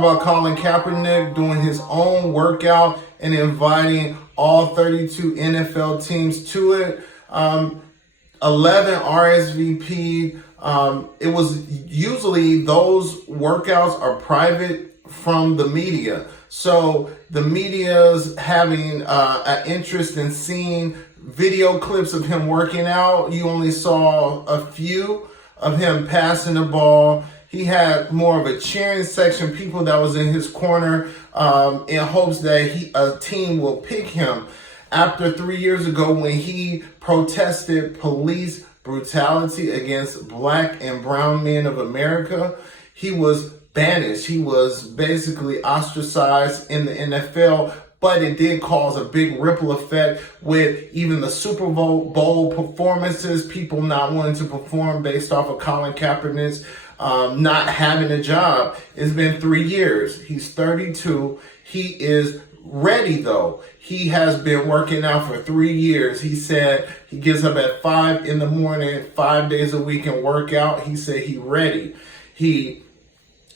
about Colin Kaepernick doing his own workout and inviting all 32 NFL teams to it. 11 RSVP'd. It was usually those workouts are private from the media. So the media's having an interest in seeing video clips of him working out. You only saw a few of him passing the ball. He had more of a cheering section, people that was in his corner in hopes that a team will pick him. After 3 years ago when he protested police brutality against black and brown men of America, he was banished. He was basically ostracized in the NFL, but it did cause a big ripple effect with even the Super Bowl performances, people not wanting to perform based off of Colin Kaepernick's not having a job. It's been 3 years. He's 32. He is ready though. He has been working out for 3 years. He said he gets up at 5 in the morning, 5 days a week and work out. He said he ready. He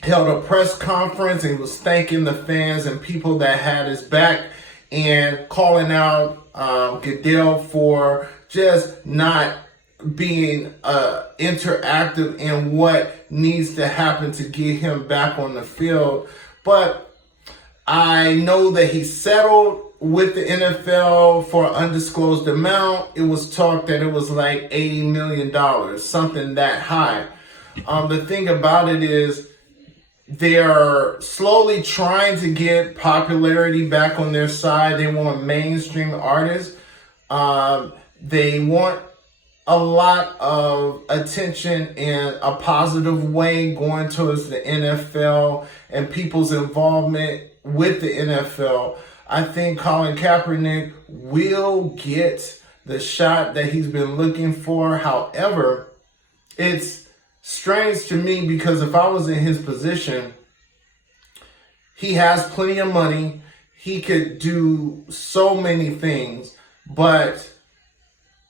held a press conference and was thanking the fans and people that had his back and calling out Goodell for just not being interactive in what needs to happen to get him back on the field. But I know that he settled with the NFL for an undisclosed amount. It was talk that it was like $80 million, something that high. The thing about it is they are slowly trying to get popularity back on their side. They want mainstream artists. They want a lot of attention in a positive way going towards the NFL and people's involvement with the NFL. I think Colin Kaepernick will get the shot that he's been looking for. However, it's strange to me because if I was in his position, he has plenty of money. He could do so many things, but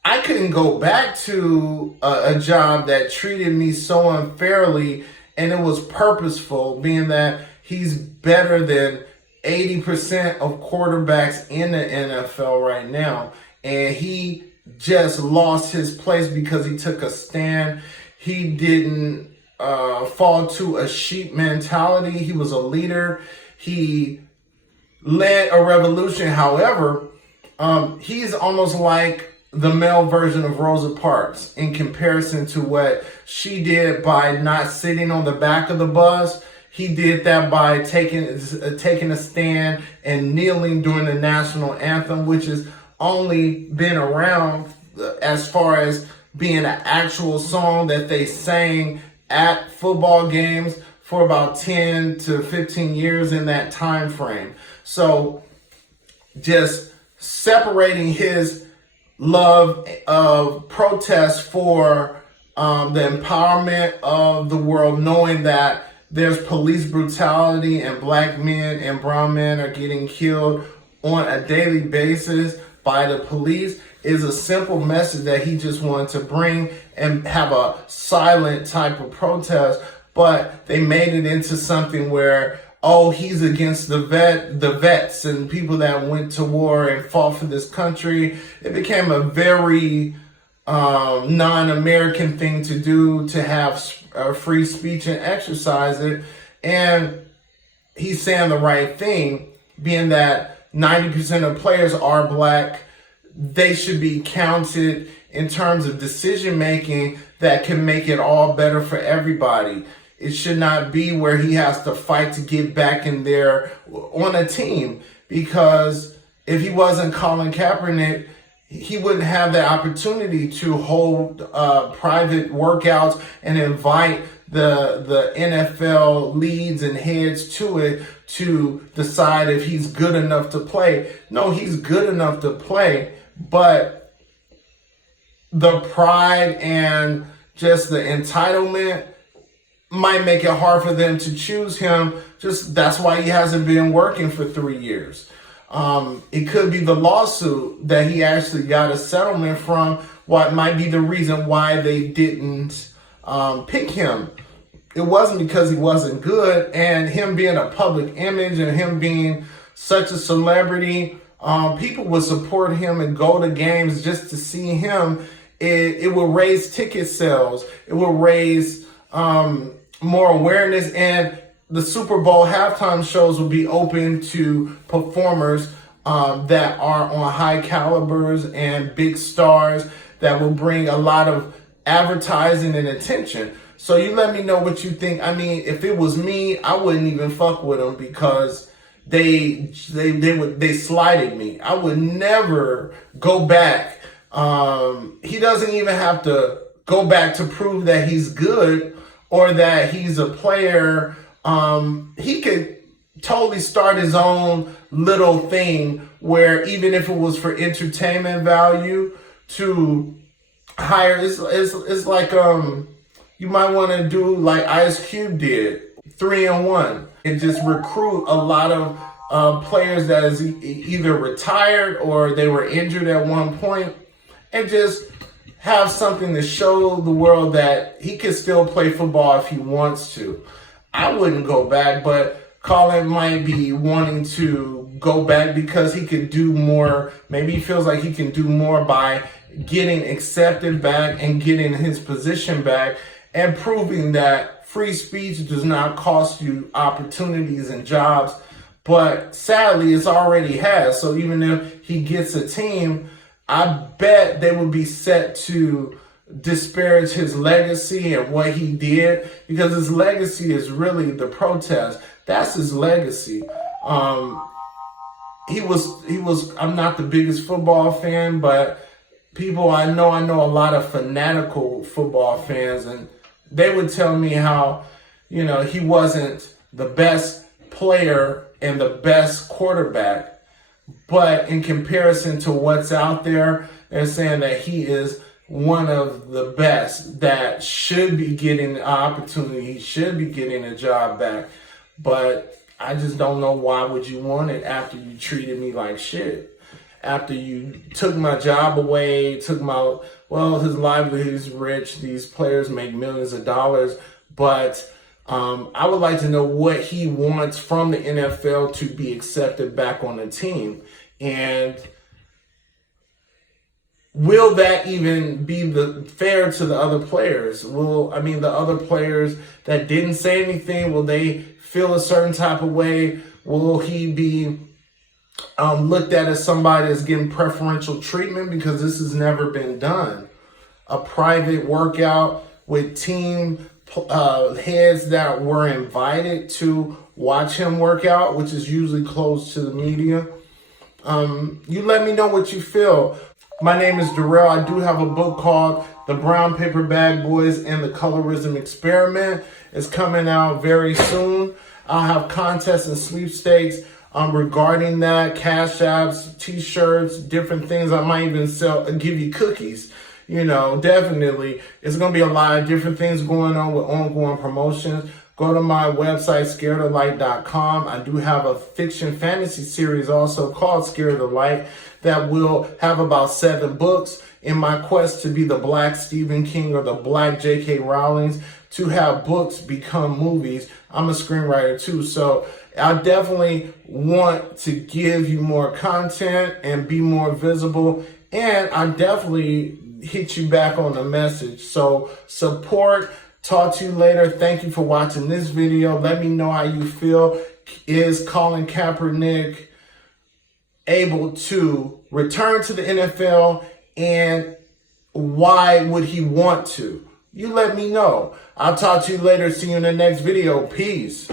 I couldn't go back to a job that treated me so unfairly, and it was purposeful, being that he's better than 80% of quarterbacks in the NFL right now. And he just lost his place because he took a stand. He didn't fall to a sheep mentality. He was a leader. He led a revolution. However, he's almost like the male version of Rosa Parks in comparison to what she did by not sitting on the back of the bus. He did that by taking a stand and kneeling during the national anthem, which has only been around as far as being an actual song that they sang at football games for about 10 to 15 years in that time frame. So just separating his love of protest for the empowerment of the world, knowing that there's police brutality and black men and brown men are getting killed on a daily basis by the police, is a simple message that he just wanted to bring and have a silent type of protest. But they made it into something where, oh, he's against the vets and people that went to war and fought for this country. It became a very non-American thing to do, to have free speech and exercise it. And he's saying the right thing, being that 90% of players are black. They should be counted in terms of decision making that can make it all better for everybody. It should not be where he has to fight to get back in there on a team, because if he wasn't Colin Kaepernick, he wouldn't have the opportunity to hold private workouts and invite the NFL leads and heads to it to decide if he's good enough to play. No, he's good enough to play, but the pride and just the entitlement might make it hard for them to choose him. Just that's why he hasn't been working for 3 years. It could be the lawsuit that he actually got a settlement from, what might be the reason why they didn't pick him. it wasn't because he wasn't good, and him being a public image and him being such a celebrity, people would support him and go to games just to see him. It will raise ticket sales. It will raise more awareness, and the Super Bowl halftime shows will be open to performers that are on high calibers and big stars that will bring a lot of advertising and attention. So you let me know what you think. I mean, if it was me, I wouldn't even fuck with them because they slighted me. I would never go back. He doesn't even have to go back to prove that he's good or that he's a player. He could totally start his own little thing where even if it was for entertainment value to hire, it's like, you might want to do like Ice Cube did, 3-in-1, and just recruit a lot of players that is either retired or they were injured at one point, and just have something to show the world that he can still play football if he wants to. I wouldn't go back, but Colin might be wanting to go back because he could do more. Maybe he feels like he can do more by getting accepted back and getting his position back and proving that free speech does not cost you opportunities and jobs. But sadly, it's already has. So even if he gets a team, I bet they would be set to disparage his legacy and what he did, because his legacy is really the protest. That's his legacy. He was, I'm not the biggest football fan, but people I know a lot of fanatical football fans, and they would tell me how, he wasn't the best player and the best quarterback, but in comparison to what's out there, they're saying that he is one of the best that should be getting the opportunity. He should be getting a job back. But I just don't know why would you want it after you treated me like shit. After you took my job away, his livelihood is rich. These players make millions of dollars. But I would like to know what he wants from the NFL to be accepted back on the team. And will that even be fair to the other players? The other players that didn't say anything, will they feel a certain type of way? Will he be looked at as somebody that's getting preferential treatment? Because this has never been done. A private workout with team heads that were invited to watch him work out, which is usually closed to the media. You let me know what you feel. My name is Darrell. I do have a book called The Brown Paper Bag Boys and the Colorism Experiment. It's coming out very soon. I'll have contests and sweepstakes regarding that, cash apps, t-shirts, different things. I might even give you cookies. Definitely. It's going to be a lot of different things going on with ongoing promotions. Go to my website, scaredoflight.com. I do have a fiction fantasy series also called Scared of Light that will have about 7 books in my quest to be the Black Stephen King or the Black J.K. Rowling, to have books become movies. I'm a screenwriter too, so I definitely want to give you more content and be more visible, and I definitely hit you back on the message. So support. Talk to you later. Thank you for watching this video. Let me know how you feel. Is Colin Kaepernick able to return to the NFL, and why would he want to? You let me know. I'll talk to you later. See you in the next video. Peace.